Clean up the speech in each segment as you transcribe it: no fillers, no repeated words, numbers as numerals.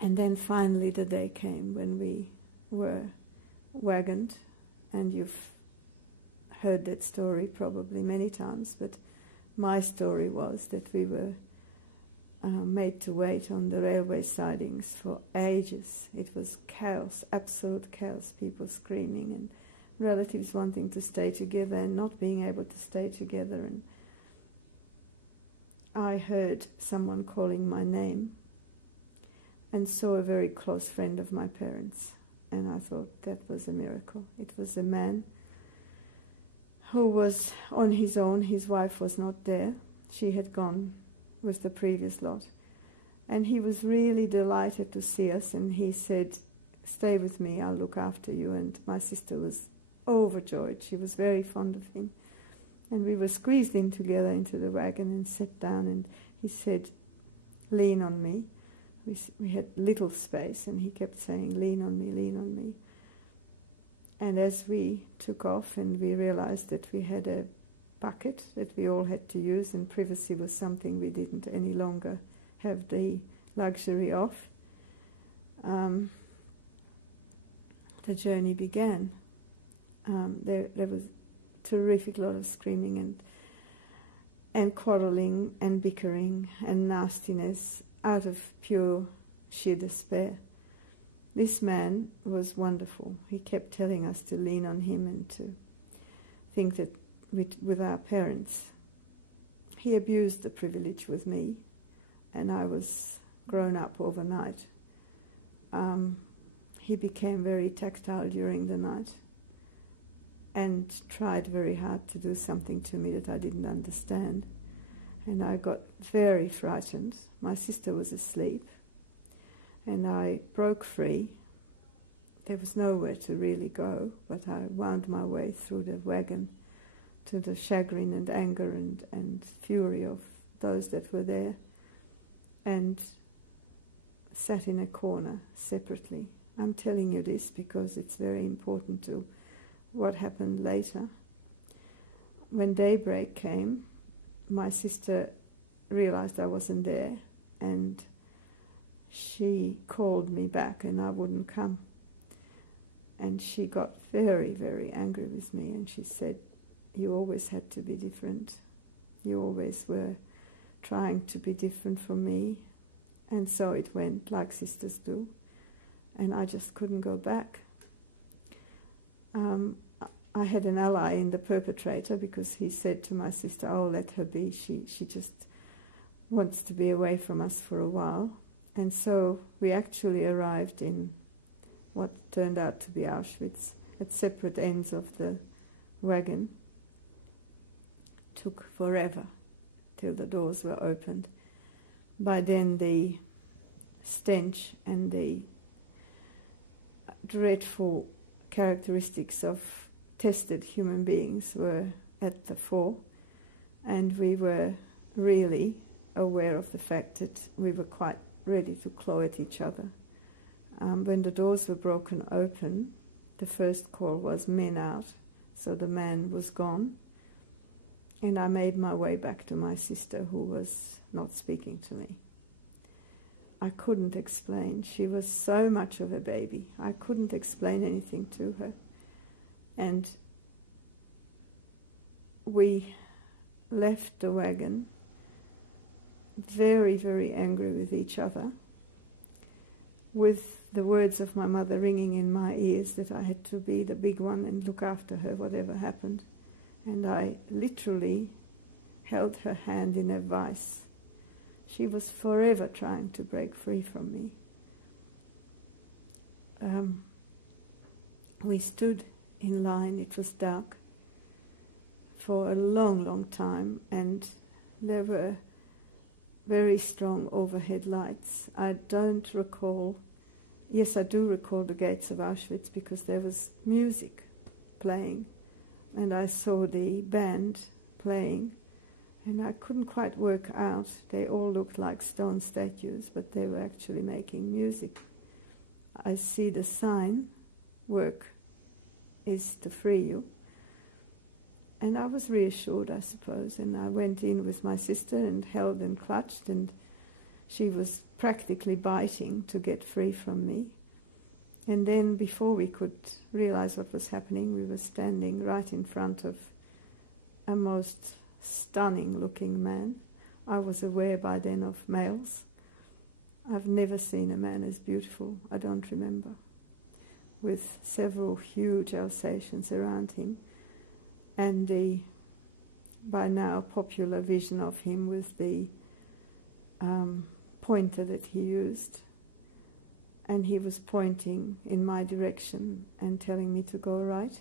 And then finally the day came when we were wagoned, and you've heard that story probably many times, but my story was that we were made to wait on the railway sidings for ages. It was chaos, absolute chaos, people screaming and relatives wanting to stay together and not being able to stay together. And I heard someone calling my name and saw a very close friend of my parents, and I thought that was a miracle. It was a man who was on his own. His wife was not there. She had gone with the previous lot. And he was really delighted to see us, and he said, "Stay with me, I'll look after you." And my sister was overjoyed. She was very fond of him. And we were squeezed in together into the wagon and sat down, and he said, "Lean on me." We had little space, and he kept saying, "Lean on me, lean on me." And as we took off and we realized that we had a bucket that we all had to use, and privacy was something we didn't any longer have the luxury of, the journey began. There was a terrific lot of screaming and quarrelling and bickering and nastiness out of pure sheer despair. This man was wonderful. He kept telling us to lean on him and to think that with our parents. He abused the privilege with me, and I was grown up overnight. He became very tactile during the night and tried very hard to do something to me that I didn't understand. And I got very frightened. My sister was asleep, and I broke free. There was nowhere to really go, but I wound my way through the wagon to the chagrin and anger and fury of those that were there, and sat in a corner separately. I'm telling you this because it's very important to what happened later. When daybreak came, my sister realized I wasn't there, and she called me back, and I wouldn't come. And she got very, very angry with me, and she said, "You always had to be different. You always were trying to be different from me." And so it went, like sisters do, and I just couldn't go back. I had an ally in the perpetrator, because he said to my sister, "Oh, let her be. She just wants to be away from us for a while." And so we actually arrived in what turned out to be Auschwitz at separate ends of the wagon. Took forever till the doors were opened. By then the stench and the dreadful characteristics of tested human beings were at the fore, and we were really aware of the fact that we were quite ready to claw at each other. When the doors were broken open, the first call was "men out," so the man was gone, and I made my way back to my sister, who was not speaking to me. I couldn't explain. She was so much of a baby. I couldn't explain anything to her. And we left the wagon very, very angry with each other, with the words of my mother ringing in my ears that I had to be the big one and look after her whatever happened. And I literally held her hand in a vice. She was forever trying to break free from me. We stood in line, it was dark, for a long, long time, and there were very strong overhead lights. I don't recall, yes, I do recall the gates of Auschwitz, because there was music playing, and I saw the band playing, and I couldn't quite work out. They all looked like stone statues, but they were actually making music. I see the sign, "Work is to free you." And I was reassured, I suppose, and I went in with my sister and held and clutched, and She was practically biting to get free from me. And then before we could realize what was happening, we were standing right in front of a most stunning-looking man. I was aware by then of males. I've never seen a man as beautiful, I don't remember, with several huge Alsatians around him, and the, by now, popular vision of him with the pointer that he used. And he was pointing in my direction and telling me to go right,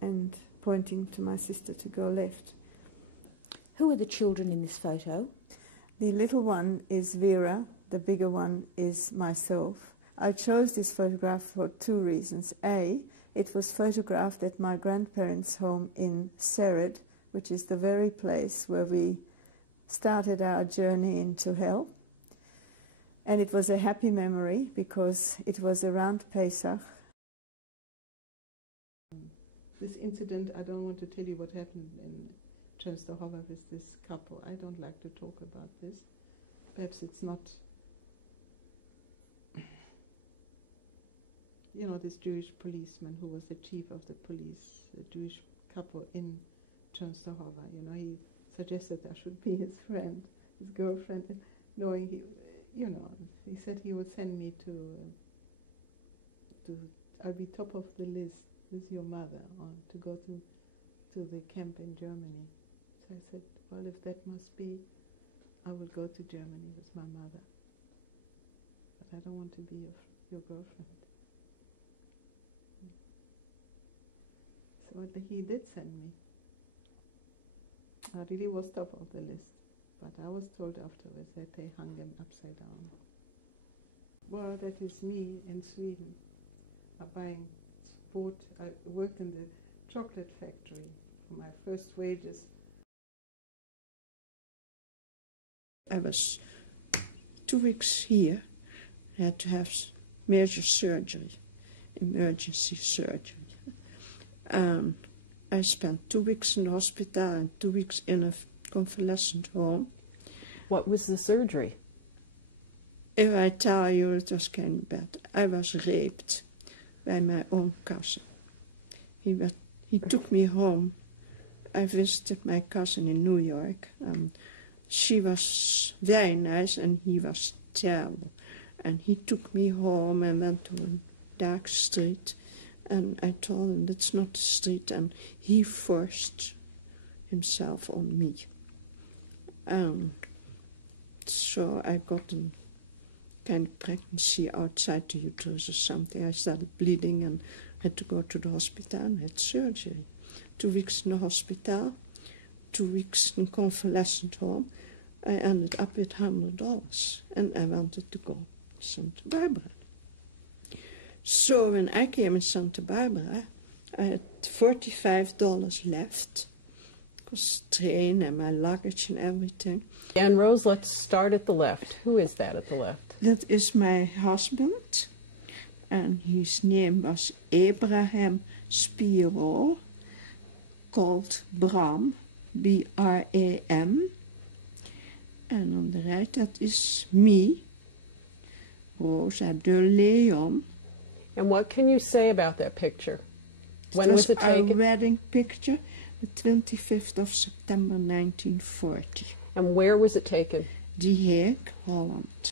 and pointing to my sister to go left. Who are the children in this photo? The little one is Vera, the bigger one is myself. I chose this photograph for two reasons. A, it was photographed at my grandparents' home in Sered, which is the very place where we started our journey into hell. And it was a happy memory because it was around Pesach. This incident, I don't want to tell you what happened in Częstochowa with this couple. I don't like to talk about this. Perhaps it's not, you know, this Jewish policeman who was the chief of the police, a Jewish couple in Częstochowa, you know, he suggested I should be his friend, his girlfriend, and knowing he, you know, he said he would send me to I'll be top of the list with your mother to go to the camp in Germany. So I said, well, if that must be, I will go to Germany with my mother. But I don't want to be your girlfriend. So he did send me. I really was top of the list. But I was told afterwards that they hung him upside down. Well, that is me in Sweden. Buying sport. I worked in the chocolate factory for my first wages. I was 2 weeks here. I had to have major surgery, emergency surgery. I spent 2 weeks in the hospital and 2 weeks in a convalescent home. What was the surgery? If I tell you, it was kind of bad. I was raped by my own cousin. He took me home. I visited my cousin in New York. She was very nice and he was terrible. And he took me home and went to a dark street. And I told him that's not the street. And he forced himself on me. So I got a kind of pregnancy outside the uterus or something. I started bleeding and had to go to the hospital and had surgery. 2 weeks in the hospital, 2 weeks in convalescent home. I ended up with $100 and I wanted to go to Santa Barbara. So when I came in Santa Barbara, I had $45 left. Because train and my luggage and everything. And Rose, let's start at the left. Who is that at the left? That is my husband. And his name was Abraham Spiro, called Bram, B-R-A-M. And on the right, that is me, Rosa de Leon. And what can you say about that picture? When was it taken? Our wedding picture, the 25th of September 1940. And where was it taken? The Hague, Holland.